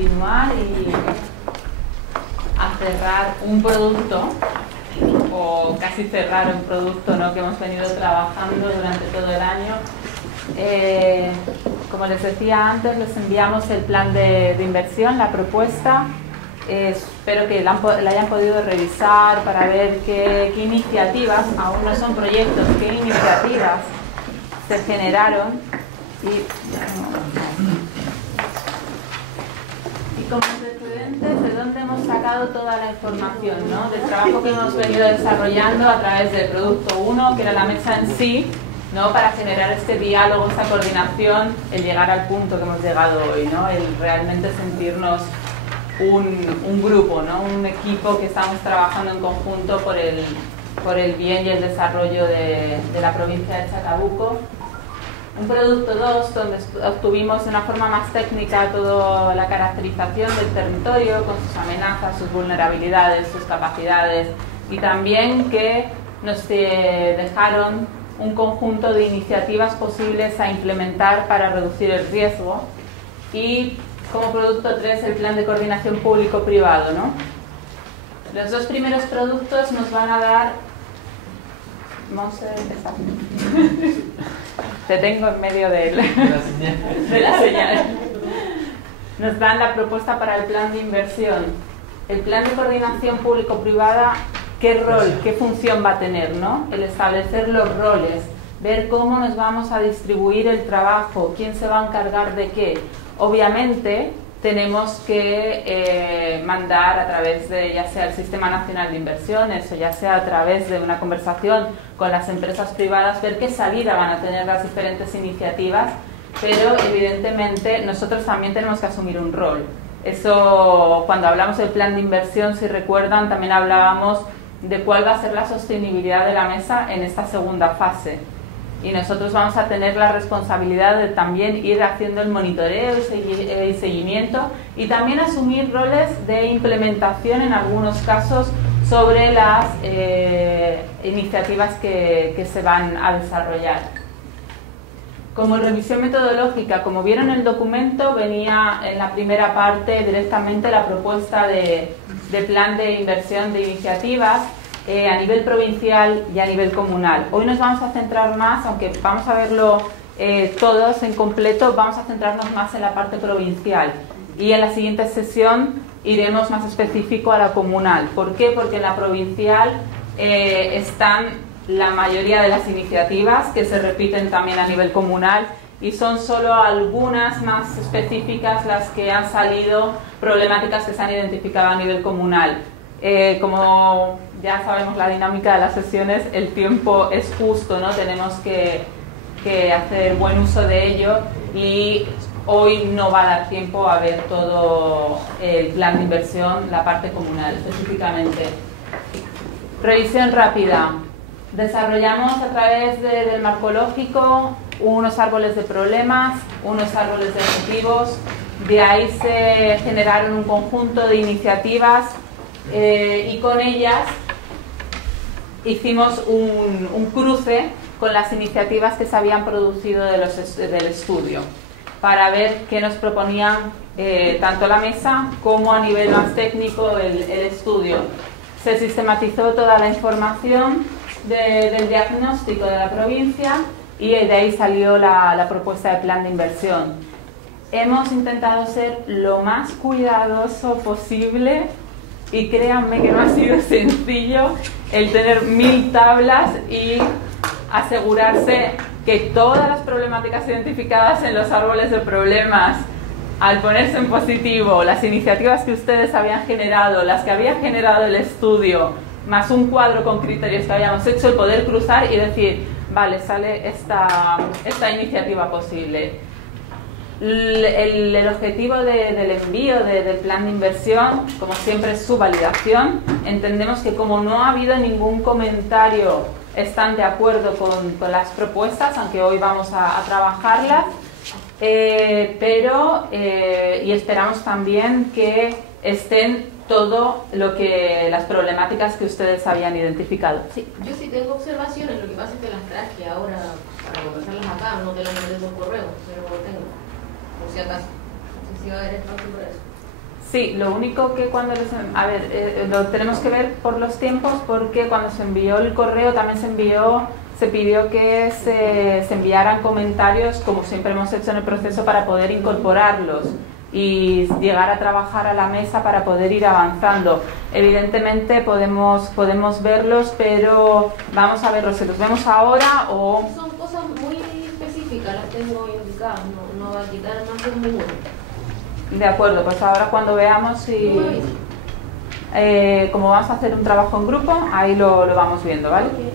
continuar y a cerrar un producto, o casi cerrar un producto, ¿no?, que hemos venido trabajando durante todo el año. Como les decía antes, les enviamos el plan de inversión, la propuesta. Espero que la hayan podido revisar para ver qué iniciativas, aún no son proyectos, qué iniciativas se generaron. Y como antecedentes, ¿de dónde hemos sacado toda la información, ¿no?, del trabajo que hemos venido desarrollando a través del producto 1, que era la mesa en sí, ¿no?, para generar este diálogo, esta coordinación, el llegar al punto que hemos llegado hoy, ¿no?, el realmente sentirnos un grupo, ¿no?, un equipo que estamos trabajando en conjunto por el bien y el desarrollo de la provincia de Chacabuco. Un producto 2, donde obtuvimos de una forma más técnica toda la caracterización del territorio, con sus amenazas, sus vulnerabilidades, sus capacidades, y también que nos dejaron un conjunto de iniciativas posibles a implementar para reducir el riesgo. Y como producto 3, el plan de coordinación público-privado, ¿no? Los dos primeros productos nos van a dar... Vamos a empezar. Te tengo en medio de la señal. Nos dan la propuesta para el plan de inversión. El plan de coordinación público-privada, ¿qué rol, qué función va a tener, ¿no? El establecer los roles, ver cómo nos vamos a distribuir el trabajo, quién se va a encargar de qué. Obviamente tenemos que mandar a través de ya sea el Sistema Nacional de Inversiones o ya sea a través de una conversación con las empresas privadas, ver qué salida van a tener las diferentes iniciativas, pero evidentemente nosotros también tenemos que asumir un rol. Eso, cuando hablamos del plan de inversión, si recuerdan, también hablábamos de cuál va a ser la sostenibilidad de la mesa en esta segunda fase. Y nosotros vamos a tener la responsabilidad de también ir haciendo el monitoreo y seguimiento, y también asumir roles de implementación en algunos casos sobre las iniciativas que se van a desarrollar. Como revisión metodológica, como vieron en el documento, venía en la primera parte directamente la propuesta de plan de inversión de iniciativas a nivel provincial y a nivel comunal. Hoy nos vamos a centrar más, aunque vamos a verlo todos en completo, vamos a centrarnos más en la parte provincial, y en la siguiente sesión iremos más específico a la comunal. ¿Por qué? Porque en la provincial están la mayoría de las iniciativas que se repiten también a nivel comunal, y son solo algunas más específicas las que han salido, problemáticas que se han identificado a nivel comunal. Como ya sabemos la dinámica de las sesiones, el tiempo es justo, ¿no? Tenemos que hacer buen uso de ello, y hoy no va a dar tiempo a ver todo el plan de inversión, la parte comunal específicamente. Revisión rápida. Desarrollamos a través del marco lógico unos árboles de problemas, unos árboles de objetivos. De ahí se generaron un conjunto de iniciativas y con ellas hicimos un cruce con las iniciativas que se habían producido del estudio, para ver qué nos proponían tanto la mesa como a nivel más técnico el estudio. Se sistematizó toda la información del diagnóstico de la provincia, y de ahí salió la propuesta de plan de inversión. Hemos intentado ser lo más cuidadoso posible, y créanme que no ha sido sencillo el tener 1000 tablas y asegurarse que todas las problemáticas identificadas en los árboles de problemas, al ponerse en positivo, las iniciativas que ustedes habían generado, las que había generado el estudio, más un cuadro con criterios que habíamos hecho, el poder cruzar y decir, vale, sale esta iniciativa posible. El objetivo del envío del plan de inversión, como siempre, es su validación. Entendemos que como no ha habido ningún comentario, están de acuerdo con las propuestas, aunque hoy vamos a trabajarlas, y esperamos también que estén todo lo que las problemáticas que ustedes habían identificado. Sí. Yo sí tengo observaciones, lo que pasa es que las traje ahora para conversarlas acá, no te las mandé por correo, pero lo tengo, por si acaso. No sé si va a haber espacio por eso. Sí, lo único que cuando lo tenemos que ver por los tiempos, porque cuando se envió el correo también se pidió que se enviaran comentarios, como siempre hemos hecho en el proceso, para poder incorporarlos y llegar a trabajar a la mesa para poder ir avanzando. Evidentemente podemos verlos, pero vamos a verlos, ¿se los vemos ahora o...? Son cosas muy específicas, las tengo indicadas, no va a quitar más de un minuto. De acuerdo, pues ahora cuando veamos si... como vamos a hacer un trabajo en grupo, ahí lo vamos viendo, ¿vale? Okay.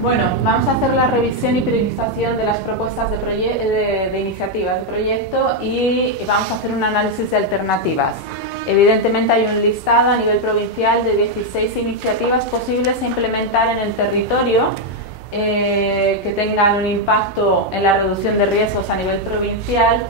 Bueno, vamos a hacer la revisión y priorización de las propuestas de iniciativas de proyecto y vamos a hacer un análisis de alternativas. Evidentemente hay un listado a nivel provincial de 16 iniciativas posibles a implementar en el territorio que tengan un impacto en la reducción de riesgos a nivel provincial,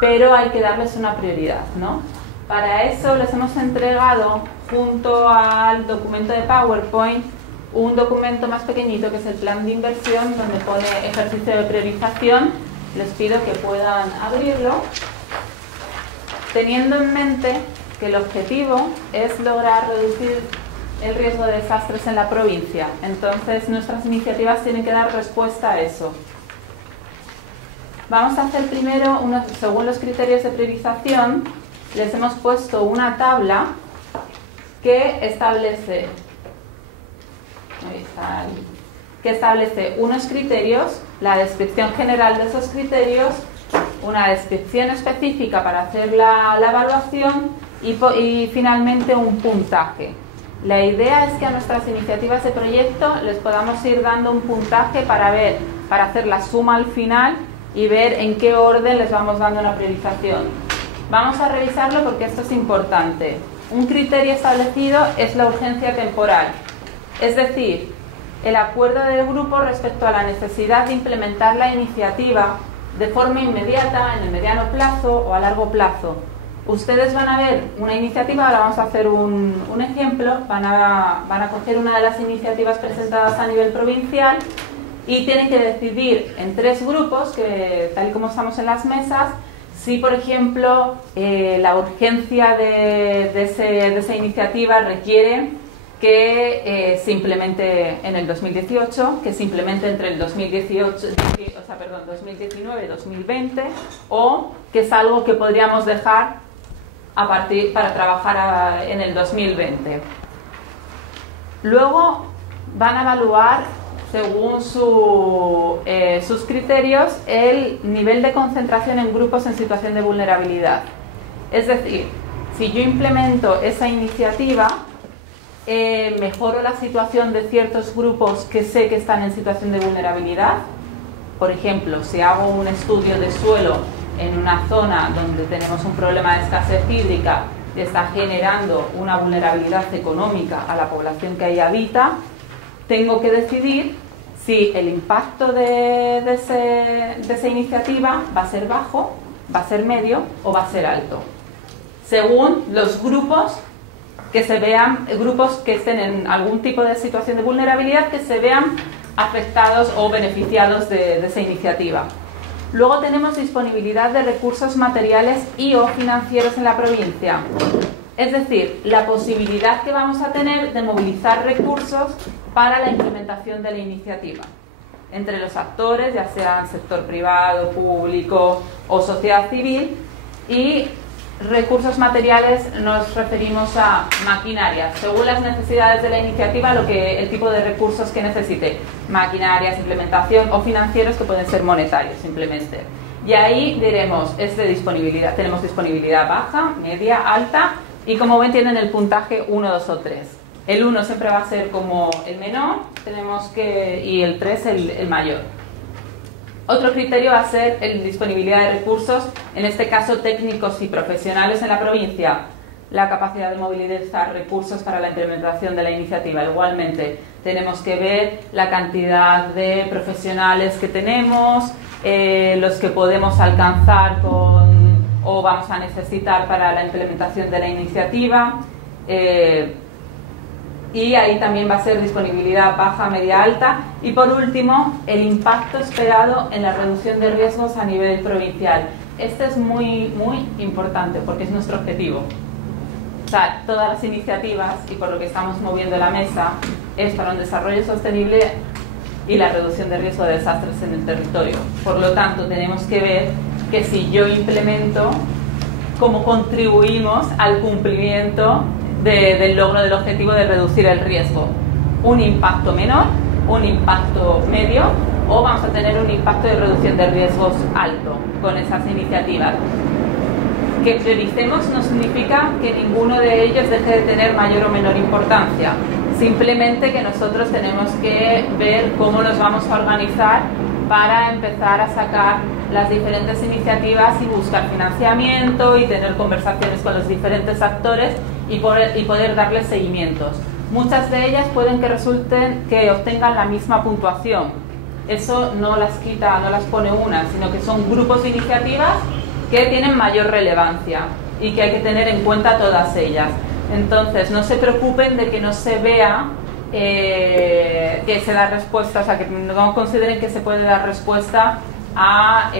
pero hay que darles una prioridad, ¿no? Para eso les hemos entregado, junto al documento de PowerPoint, un documento más pequeñito que es el plan de inversión, donde pone ejercicio de priorización. Les pido que puedan abrirlo, teniendo en mente que el objetivo es lograr reducir el riesgo de desastres en la provincia. Entonces nuestras iniciativas tienen que dar respuesta a eso. Vamos a hacer primero, según los criterios de priorización, les hemos puesto una tabla que establece unos criterios, la descripción general de esos criterios, una descripción específica para hacer la evaluación y finalmente un puntaje. La idea es que a nuestras iniciativas de proyecto les podamos ir dando un puntaje para hacer la suma al final y ver en qué orden les vamos dando una priorización. Vamos a revisarlo porque esto es importante. Un criterio establecido es la urgencia temporal, es decir, el acuerdo del grupo respecto a la necesidad de implementar la iniciativa de forma inmediata, en el mediano plazo o a largo plazo. Ustedes van a ver una iniciativa, ahora vamos a hacer un ejemplo, van a coger una de las iniciativas presentadas a nivel provincial y tienen que decidir en 3 grupos, que tal y como estamos en las mesas, si por ejemplo la urgencia de esa iniciativa requiere que se implemente en el 2018, que se implemente entre el 2019 y 2020, o que es algo que podríamos dejar para trabajar en el 2020. Luego van a evaluar, según sus criterios, el nivel de concentración en grupos en situación de vulnerabilidad. Es decir, si yo implemento esa iniciativa, mejoro la situación de ciertos grupos que sé que están en situación de vulnerabilidad. Por ejemplo, si hago un estudio de suelo en una zona donde tenemos un problema de escasez hídrica que está generando una vulnerabilidad económica a la población que ahí habita, tengo que decidir si el impacto de esa iniciativa va a ser bajo, va a ser medio o va a ser alto, según los grupos que se vean, grupos que estén en algún tipo de situación de vulnerabilidad, que se vean afectados o beneficiados de esa iniciativa. Luego tenemos disponibilidad de recursos materiales y o financieros en la provincia. Es decir, la posibilidad que vamos a tener de movilizar recursos para la implementación de la iniciativa entre los actores, ya sean sector privado, público o sociedad civil. Y recursos materiales nos referimos a maquinarias, según las necesidades de la iniciativa, el tipo de recursos que necesite, maquinarias, implementación, o financieros, que pueden ser monetarios simplemente. Y ahí diremos, es de disponibilidad, tenemos disponibilidad baja, media, alta, y como ven tienen el puntaje 1, 2 o 3. El 1 siempre va a ser como el menor, y el 3 el mayor. Otro criterio va a ser la disponibilidad de recursos, en este caso técnicos y profesionales en la provincia, la capacidad de movilizar recursos para la implementación de la iniciativa. Igualmente, tenemos que ver la cantidad de profesionales que tenemos, los que podemos alcanzar o vamos a necesitar para la implementación de la iniciativa. y ahí también va a ser disponibilidad baja, media, alta. Y por último, el impacto esperado en la reducción de riesgos a nivel provincial. Este es muy importante porque es nuestro objetivo. O sea, todas las iniciativas, y por lo que estamos moviendo la mesa, es para un desarrollo sostenible y la reducción de riesgo de desastres en el territorio. Por lo tanto, tenemos que ver que si yo implemento, cómo contribuimos al cumplimiento del logro del objetivo de reducir el riesgo. Un impacto menor, un impacto medio, o vamos a tener un impacto de reducción de riesgos alto con esas iniciativas. Que prioricemos no significa que ninguno de ellos deje de tener mayor o menor importancia. Simplemente que nosotros tenemos que ver cómo nos vamos a organizar para empezar a sacar las diferentes iniciativas y buscar financiamiento y tener conversaciones con los diferentes actores y poder darles seguimientos. Muchas de ellas pueden que obtengan la misma puntuación. Eso no las quita, no las pone una, sino que son grupos de iniciativas que tienen mayor relevancia y que hay que tener en cuenta todas ellas. Entonces, no se preocupen de que no se vea que se da respuesta, o sea, que no consideren que se puede dar respuesta a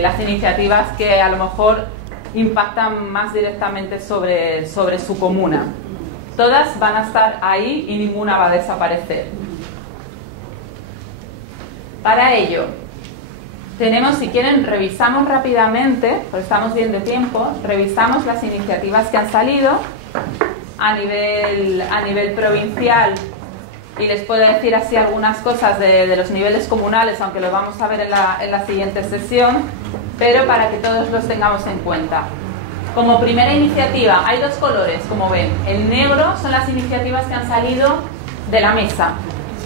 las iniciativas que a lo mejor impactan más directamente sobre su comuna. Todas van a estar ahí y ninguna va a desaparecer. Para ello, tenemos, si quieren, revisamos rápidamente, pues estamos bien de tiempo, revisamos las iniciativas que han salido a nivel provincial, y les puedo decir así algunas cosas de los niveles comunales, aunque lo vamos a ver en la siguiente sesión, pero para que todos los tengamos en cuenta. Como primera iniciativa, hay dos colores, como ven. El negro son las iniciativas que han salido de la mesa.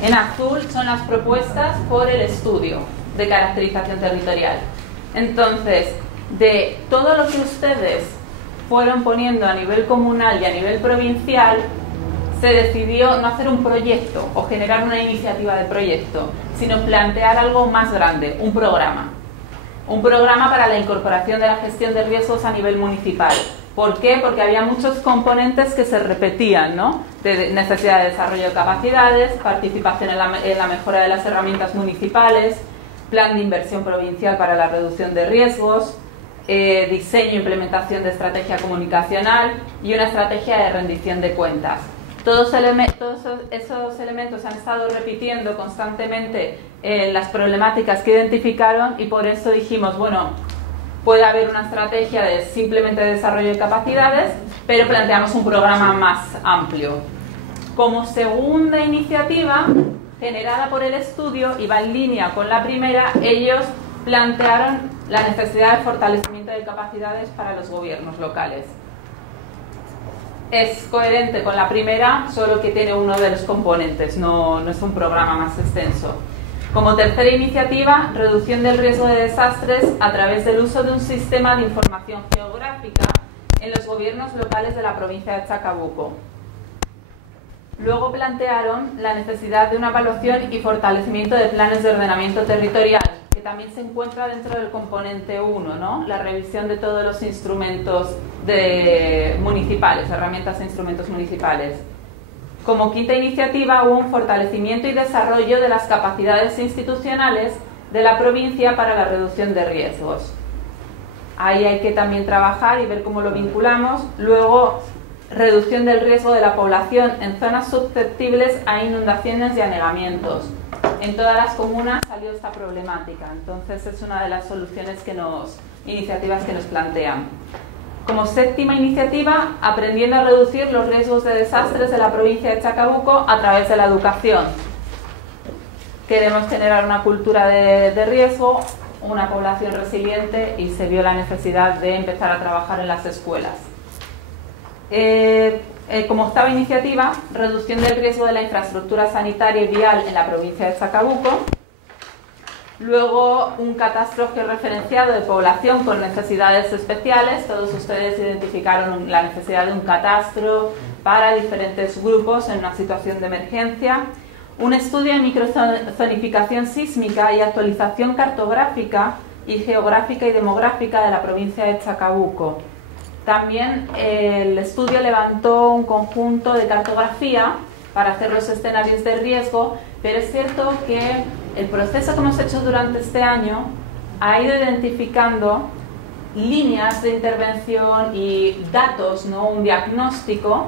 En azul son las propuestas por el estudio de caracterización territorial. Entonces, de todo lo que ustedes fueron poniendo a nivel comunal y a nivel provincial, se decidió no hacer un proyecto o generar una iniciativa de proyecto, sino plantear algo más grande, un programa. Un programa para la incorporación de la gestión de riesgos a nivel municipal. ¿Por qué? Porque había muchos componentes que se repetían, ¿no? De necesidad de desarrollo de capacidades, participación en la mejora de las herramientas municipales, plan de inversión provincial para la reducción de riesgos, diseño e implementación de estrategia comunicacional y una estrategia de rendición de cuentas. Todos esos elementos han estado repitiendo constantemente las problemáticas que identificaron, y por eso dijimos, bueno, puede haber una estrategia de simplemente desarrollo de capacidades, pero planteamos un programa más amplio. Como segunda iniciativa, generada por el estudio y va en línea con la primera, ellos plantearon la necesidad de fortalecimiento de capacidades para los gobiernos locales. Es coherente con la primera, solo que tiene uno de los componentes, no es un programa más extenso. Como tercera iniciativa, reducción del riesgo de desastres a través del uso de un sistema de información geográfica en los gobiernos locales de la provincia de Chacabuco. Luego plantearon la necesidad de una evaluación y fortalecimiento de planes de ordenamiento territorial, que también se encuentra dentro del componente 1, ¿no? La revisión de todos los instrumentos municipales, herramientas e instrumentos municipales. Como quinta iniciativa, hubo un fortalecimiento y desarrollo de las capacidades institucionales de la provincia para la reducción de riesgos. Ahí hay que también trabajar y ver cómo lo vinculamos. Luego, reducción del riesgo de la población en zonas susceptibles a inundaciones y anegamientos. En todas las comunas salió esta problemática, entonces es una de las soluciones iniciativas que nos plantean. Como séptima iniciativa, aprendiendo a reducir los riesgos de desastres de la provincia de Chacabuco a través de la educación. Queremos generar una cultura de riesgo, una población resiliente, y se vio la necesidad de empezar a trabajar en las escuelas. Como octava iniciativa, reducción del riesgo de la infraestructura sanitaria y vial en la provincia de Chacabuco. Luego, un catastro georreferenciado de población con necesidades especiales. Todos ustedes identificaron la necesidad de un catastro para diferentes grupos en una situación de emergencia. Un estudio de microzonificación sísmica y actualización cartográfica y geográfica y demográfica de la provincia de Chacabuco. También el estudio levantó un conjunto de cartografía para hacer los escenarios de riesgo, pero es cierto que el proceso que hemos hecho durante este año ha ido identificando líneas de intervención y datos, ¿no? Un diagnóstico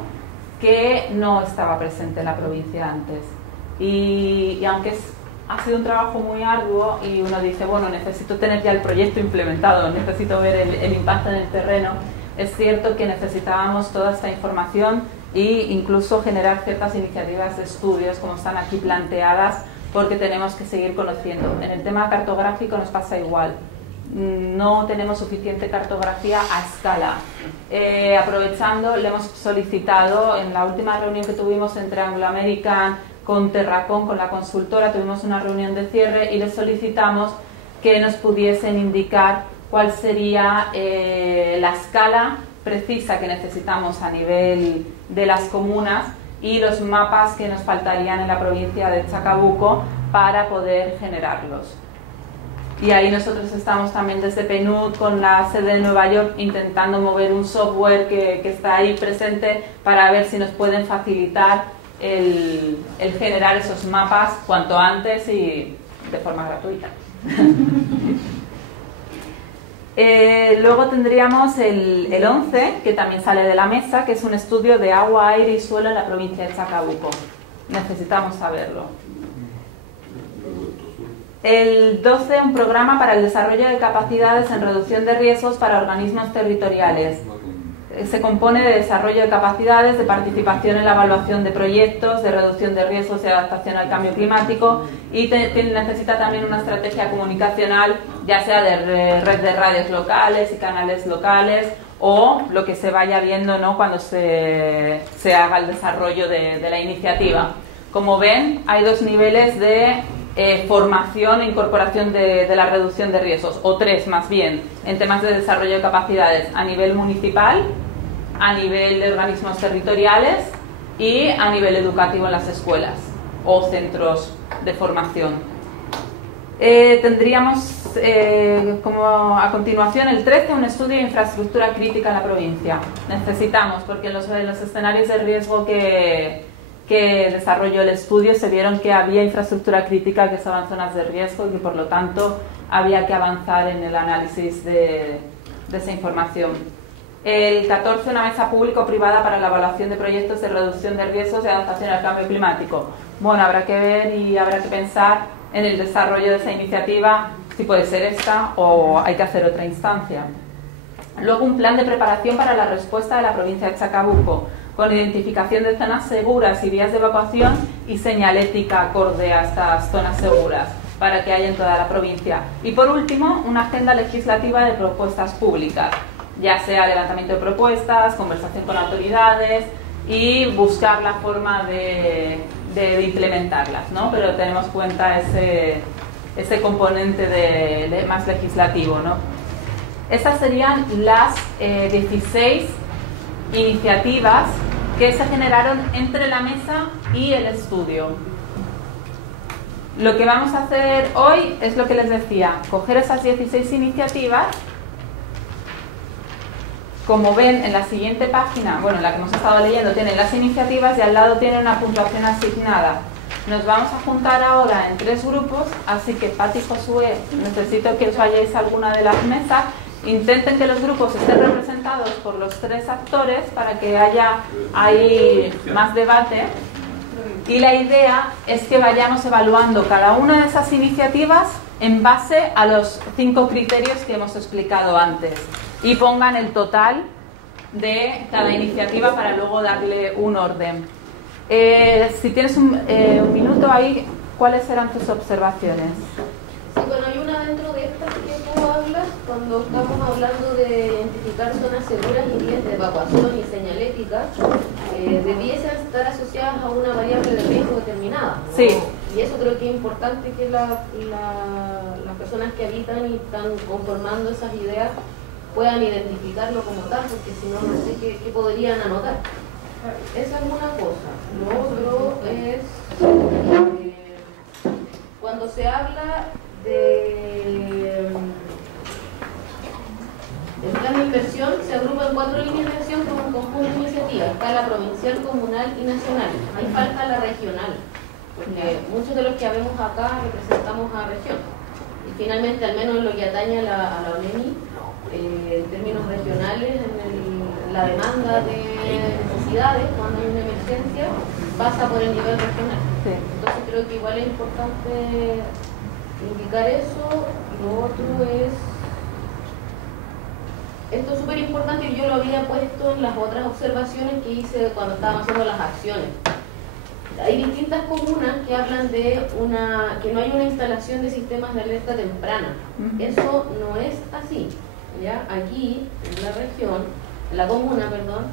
que no estaba presente en la provincia antes. Y aunque ha sido un trabajo muy arduo y uno dice, bueno, necesito tener ya el proyecto implementado, necesito ver el impacto en el terreno, es cierto que necesitábamos toda esta información e incluso generar ciertas iniciativas de estudios como están aquí planteadas, porque tenemos que seguir conociendo. En el tema cartográfico nos pasa igual. No tenemos suficiente cartografía a escala. Aprovechando, le hemos solicitado en la última reunión que tuvimos entre Anglo American con Terracon, con la consultora, tuvimos una reunión de cierre y les solicitamos que nos pudiesen indicar cuál sería la escala precisa que necesitamos a nivel de las comunas y los mapas que nos faltarían en la provincia de Chacabuco para poder generarlos. Y ahí nosotros estamos también desde PNUD con la sede de Nueva York intentando mover un software que está ahí presente para ver si nos pueden facilitar el generar esos mapas cuanto antes y de forma gratuita. Luego tendríamos el 11, que también sale de la mesa, que es un estudio de agua, aire y suelo en la provincia de Chacabuco. Necesitamos saberlo. El 12, un programa para el desarrollo de capacidades en reducción de riesgos para organismos territoriales. Se compone de desarrollo de capacidades, de participación en la evaluación de proyectos, de reducción de riesgos y adaptación al cambio climático y necesita también una estrategia comunicacional, ya sea de red de radios locales y canales locales o lo que se vaya viendo, ¿no?, cuando se haga el desarrollo de la iniciativa. Como ven, hay dos niveles de formación e incorporación de la reducción de riesgos, o tres más bien, en temas de desarrollo de capacidades a nivel municipal, a nivel de organismos territoriales y a nivel educativo en las escuelas o centros de formación. Tendríamos como a continuación el 13, un estudio de infraestructura crítica en la provincia. Necesitamos, porque en los escenarios de riesgo que desarrolló el estudio se vieron que había infraestructura crítica que estaba en zonas de riesgo y que por lo tanto había que avanzar en el análisis de esa información. El 14, una mesa público-privada para la evaluación de proyectos de reducción de riesgos y adaptación al cambio climático. Bueno, habrá que ver y habrá que pensar en el desarrollo de esa iniciativa, si puede ser esta o hay que hacer otra instancia. Luego, un plan de preparación para la respuesta de la provincia de Chacabuco, con identificación de zonas seguras y vías de evacuación y señalética acorde a estas zonas seguras para que haya en toda la provincia. Y por último, una agenda legislativa de propuestas públicas, ya sea levantamiento de propuestas, conversación con autoridades y buscar la forma de implementarlas, ¿no? Pero tenemos en cuenta ese componente más legislativo, ¿no? Estas serían las 16 iniciativas que se generaron entre la mesa y el estudio. Lo que vamos a hacer hoy es lo que les decía, coger esas 16 iniciativas. Como ven en la siguiente página, bueno, la que hemos estado leyendo, tienen las iniciativas y al lado tiene una puntuación asignada. Nos vamos a juntar ahora en 3 grupos, así que Pati y Josué, necesito que os vayáis a alguna de las mesas. Intenten que los grupos estén representados por los 3 actores para que haya ahí más debate. Y la idea es que vayamos evaluando cada una de esas iniciativas en base a los 5 criterios que hemos explicado antes y pongan el total de cada iniciativa para luego darle un orden. Si tienes un minuto ahí, ¿cuáles serán tus observaciones? Sí, bueno, hay una dentro de estas que tú hablas cuando estamos hablando de identificar zonas seguras y vías de evacuación y señalética, debiesen estar asociadas a una variable de riesgo determinada, ¿no? Sí. Y eso creo que es importante que las personas que habitan y están conformando esas ideas puedan identificarlo como tal, porque si no, no sé qué podrían anotar. Esa es una cosa. Lo otro es cuando se habla del plan de inversión, se agrupa en 4 líneas de acción como un conjunto de iniciativas iniciativas. Está la provincial, comunal y nacional. Ahí falta la regional, porque muchos de los que habemos acá representamos a región. Y finalmente, al menos en lo que atañe a la ONEMI, en términos regionales, en la demanda de necesidades, cuando hay una emergencia, pasa por el nivel regional. Sí. Entonces creo que igual es importante indicar eso. Lo otro es, esto es súper importante y yo lo había puesto en las otras observaciones que hice cuando estábamos haciendo las acciones. Hay distintas comunas que hablan de que no hay una instalación de sistemas de alerta temprana. Eso no es así. ¿Ya? Aquí, en la región, en la comuna, perdón,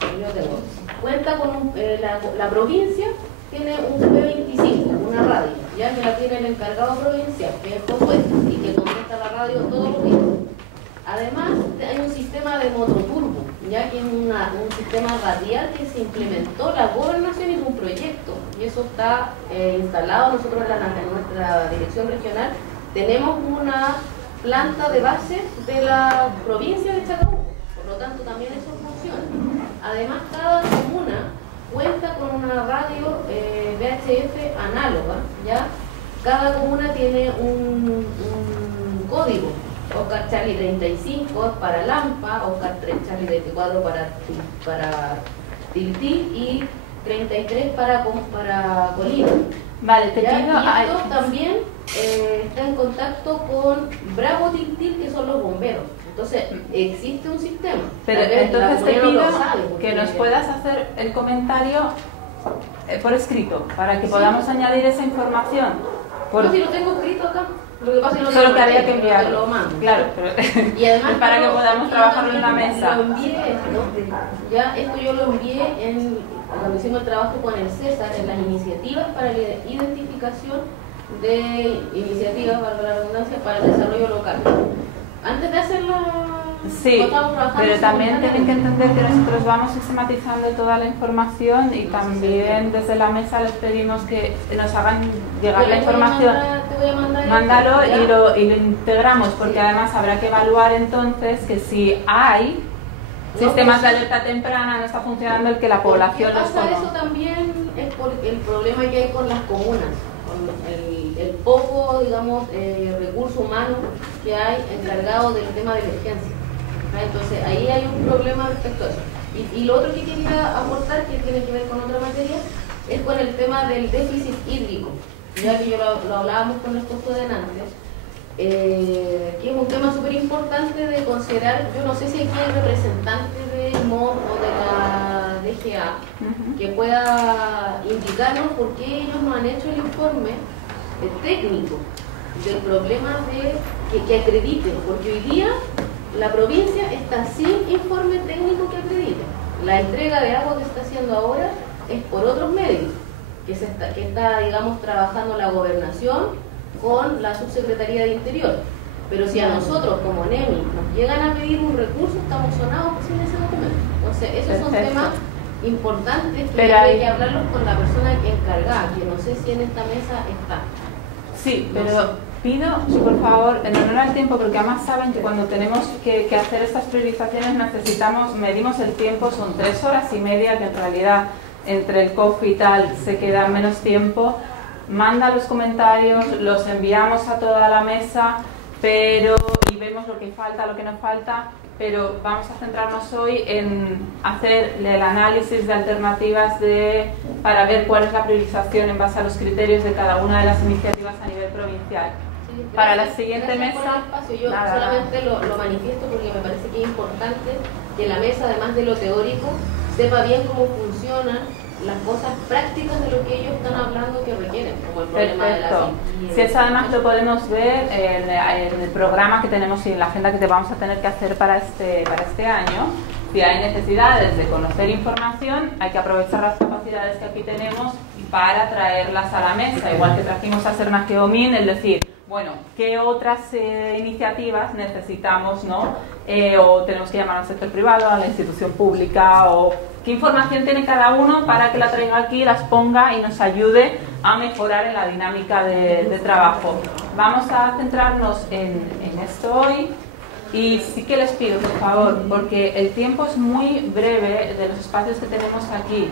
yo tengo, cuenta con la provincia tiene un P25, una radio, ya que la tiene el encargado provincial, que es Josué, y que contesta la radio todos los días. Además, hay un sistema de mototurbo, ya que es un sistema radial que se implementó, la gobernación hizo un proyecto, y eso está instalado. Nosotros en nuestra dirección regional tenemos una planta de base de la provincia de Chacabuco, por lo tanto también eso funciona. Además, cada comuna cuenta con una radio VHF análoga, ¿ya? Cada comuna tiene un código, Oscar Charlie 35 para Lampa, Oscar Charlie 34 para Tiltí y 33 para Colina. Vale, te pido... Y esto también está en contacto con Bravo Tiltil, que son los bomberos. Entonces, existe un sistema. Pero entonces te pido que nos puedas hacer el comentario por escrito, para que podamos añadir esa información. No, si lo tengo escrito acá. Lo que pasa es que no solo que había que enviarlo. Lo mando. Claro, pero y además para que podamos trabajarlo en la mesa. Lo envié esto yo lo envié cuando hicimos el trabajo con el César en las iniciativas para la identificación de iniciativas, para la redundancia, para el desarrollo local. Antes de hacerlo, sí, pero también tienen que entender que nosotros vamos sistematizando toda la información y también desde la mesa les pedimos que nos hagan llegar la información. Mándalo y lo integramos, porque además habrá que evaluar entonces que si hay sistemas de alerta temprana no está funcionando el que la población los conozca. Eso también es por el problema que hay con las comunas, con el poco, digamos, recurso humano que hay encargado del tema de emergencia. Entonces ahí hay un problema respecto a eso. Y lo otro que quería aportar, que tiene que ver con otra materia, es con el tema del déficit hídrico, ya que lo hablábamos con el costo de antes, que es un tema súper importante de considerar. Yo no sé si aquí hay representantes del MOB o de la DGA que pueda indicarnos por qué ellos no han hecho el informe técnico del problema que acrediten, porque hoy día la provincia está sin informe técnico que acredite. La entrega de agua que se está haciendo ahora es por otros medios, que está, digamos, trabajando la gobernación con la subsecretaría de Interior. Pero si a nosotros como NEMI nos llegan a pedir un recurso, estamos sonados sin ese documento. Entonces, esos son temas importantes que hay que hablarlos con la persona encargada, que no sé si en esta mesa está. Sí, pero pido, por favor, en honor al tiempo, porque además saben que cuando tenemos que hacer estas priorizaciones medimos el tiempo, son 3 horas y media, que en realidad entre el coffee y tal se queda menos tiempo. Manda los comentarios, los enviamos a toda la mesa, y vemos lo que falta, lo que no falta, pero vamos a centrarnos hoy en hacer el análisis de alternativas para ver cuál es la priorización en base a los criterios de cada una de las iniciativas a nivel provincial. Sí, para la siguiente mesa, yo solamente lo manifiesto porque me parece que es importante que la mesa, además de lo teórico, sepa bien cómo funcionan las cosas prácticas de lo que ellos están hablando que requieren, como el problema de la sequía. Si eso además lo podemos ver en el programa que tenemos y en la agenda que te vamos a tener que hacer para este año. Si hay necesidades de conocer información, hay que aprovechar las capacidades que aquí tenemos para traerlas a la mesa, igual que trajimos a Serna Geomín, es decir, bueno, ¿qué otras iniciativas necesitamos, ¿no? O tenemos que llamar al sector privado, a la institución pública, o qué información tiene cada uno para que la traiga aquí, las ponga y nos ayude a mejorar en la dinámica de trabajo. Vamos a centrarnos en esto hoy. Y sí que les pido, por favor, porque el tiempo es muy breve de los espacios que tenemos aquí.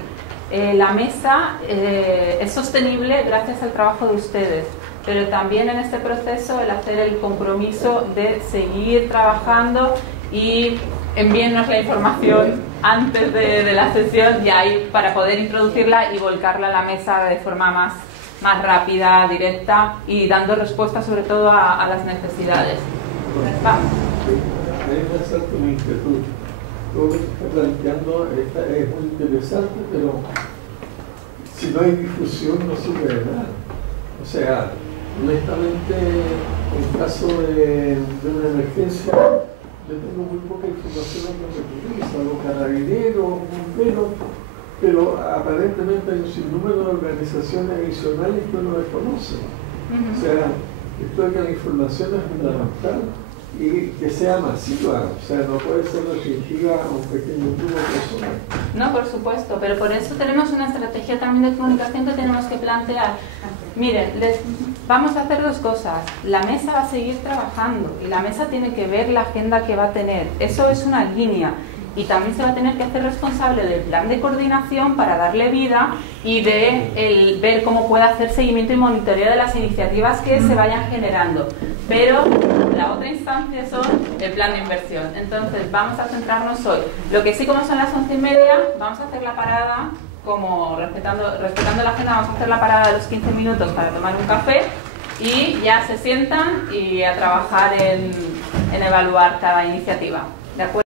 La mesa es sostenible gracias al trabajo de ustedes, pero también en este proceso el hacer el compromiso de seguir trabajando y envíennos la información antes de la sesión ya para poder introducirla y volcarla a la mesa de forma más rápida, directa y dando respuesta sobre todo a las necesidades. Vamos. Debe ser tu inquietud. Todo lo que está planteando es muy interesante, pero si no hay difusión no sirve de nada. O sea, honestamente, en caso de una emergencia, yo tengo muy poca información en recurrir, salvo carabineros, bomberos, pero aparentemente hay un sinnúmero de organizaciones adicionales que uno desconoce. O sea, esto de que la información es fundamental y que sea masiva, o sea, no puede ser restringida a un pequeño grupo de personas. No, por supuesto, pero por eso tenemos una estrategia también de comunicación que tenemos que plantear. Miren, vamos a hacer dos cosas. La mesa va a seguir trabajando y la mesa tiene que ver la agenda que va a tener. Eso es una línea. Y también se va a tener que hacer responsable del plan de coordinación para darle vida y de ver cómo puede hacer seguimiento y monitoreo de las iniciativas que se vayan generando. Pero la otra instancia son el plan de inversión. Entonces vamos a centrarnos hoy. Lo que sí, como son las 11:30, vamos a hacer la parada, como respetando la agenda, vamos a hacer la parada de los 15 minutos para tomar un café y ya se sientan y a trabajar en evaluar cada iniciativa. ¿De acuerdo?